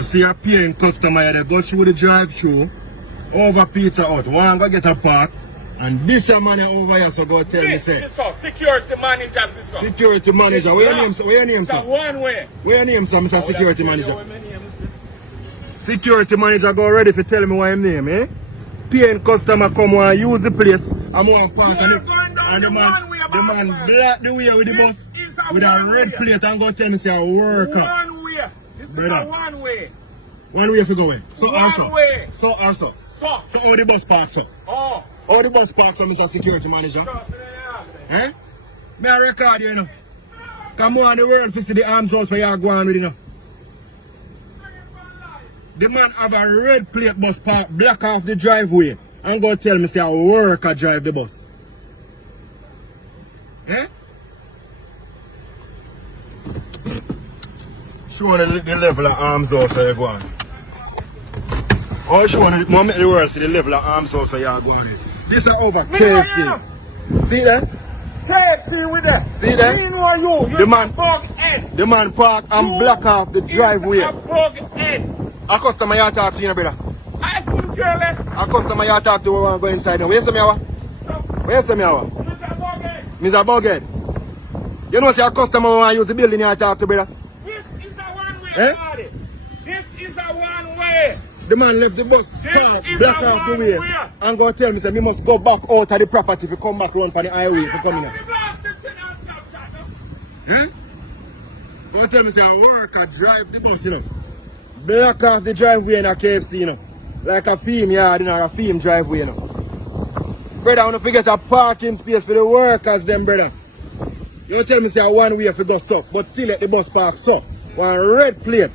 You see a paying customer, they go through the drive-through, over Peter out. One go get a park, and this man over here, so go tell me, say. Security manager, sister. Security manager, where your name, sir? Where your name, sir? It's one way. Where your name, sir, Mr. Security Manager? Security manager go ready to tell me what his name, eh? Paying customer come and use the place, I'm going to pass and the man black the way with the bus, with a red plate and go tell me say a worker. One way. This Brother. is a one way. One way if you go away. So One also. way. So also. So how the bus parks up? Oh. How the bus parks up, Mr. Security Manager? Eh? Me a record you know. Come on the world to see the arms house where you are going with you know. The man have a red plate bus park block off the driveway and go tell me say a worker drive the bus. Eh? Showing the level of arms house where you go on. Oh, showing the moment the world see the level of arms house where you are going. This is over KFC. See that? KFC with that. See that? You The man park and block off the driveway. A bug head. A customer you talk to you, brother. I couldn't care less. A customer you talk to want to go inside now. Where you say me awa? Where you say me awa? Mr. Bughead. You know say a customer want to use the building you talk to, brother. This is a one-way party. This is a one-way. The man left the bus park, block off the way, and go tell me say me must go back out of the property if you come back round for the highway if you come in here. Eh? Go tell me say a worker drive the bus, you know. Block off the driveway in a KFC, you know. Like a theme yard, you know, a theme driveway, you know. Brother, I want to forget a parking space for the workers, them, brother. You don't tell me say a one way if you go suck, but still let the bus park suck. One red plate,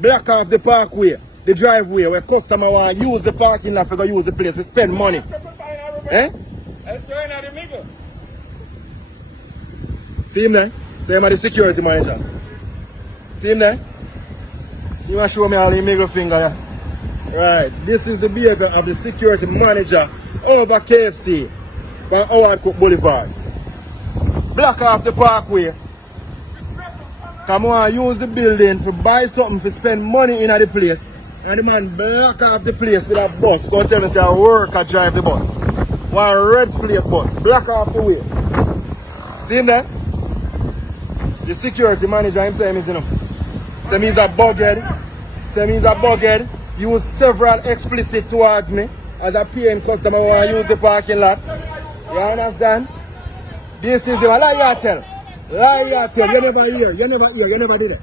block off the parkway, the driveway, where customer want to use the parking lot to go use the place to spend money. Eh? See him there? See him at the security managers. See him there? You want to show me all the middle finger there? Right, this is the behavior of the security manager over KFC from Howard Cook Boulevard. Block off the parkway. Come on, use the building to buy something to spend money in the place. And the man block off the place with a bus. Go tell me say a worker drive the bus. One red plate bus. Block off the way. See him there? The security manager himself is, you know. Say me's a bughead. Say me's a bughead. Use several explicit towards me as a paying customer who want to use the parking lot. You understand? This is a lie you tell. Lie you tell. You never hear. You never hear. You never did it.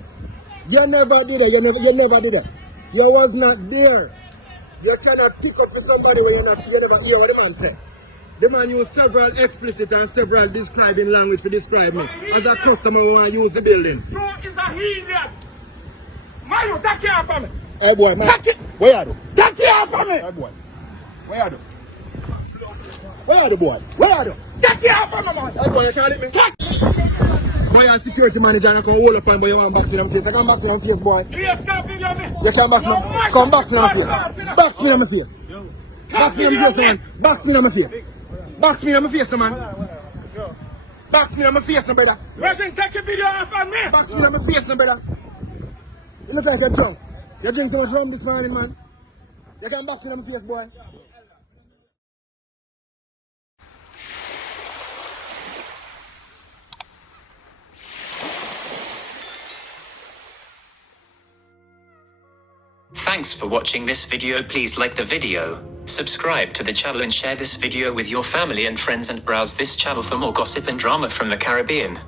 You never did it. You never did it. You was not there. You cannot pick up for somebody when you never hear what the man said. The man used several explicit and several describing language to describe me as a customer who want to use the building. No, it's a idiot. Mario, that care for me. Hey boy, man. Where are you? That care for me. Hey boy. Where are you? Where are you, boy? Where are you? That care for me, man. Hey boy, you can't hit me. Boy, you're a security manager and I can hold up on boy, you want to box me on my face. I can box me on my face, boy. Yes, stop video me. You can't box me. Come box me on my face. Box me on my face. Box me on my face, man. Box me on my face. Box me on my face, no, man. Box me on my face, no, brother. Resident, take a video off of me. Box me on my face, no, brother. You look like you're drunk. You drink too much rum this morning, man. You can't box me on my face, boy. Thanks for watching this video. Please like the video, subscribe to the channel and share this video with your family and friends, and browse this channel for more gossip and drama from the Caribbean.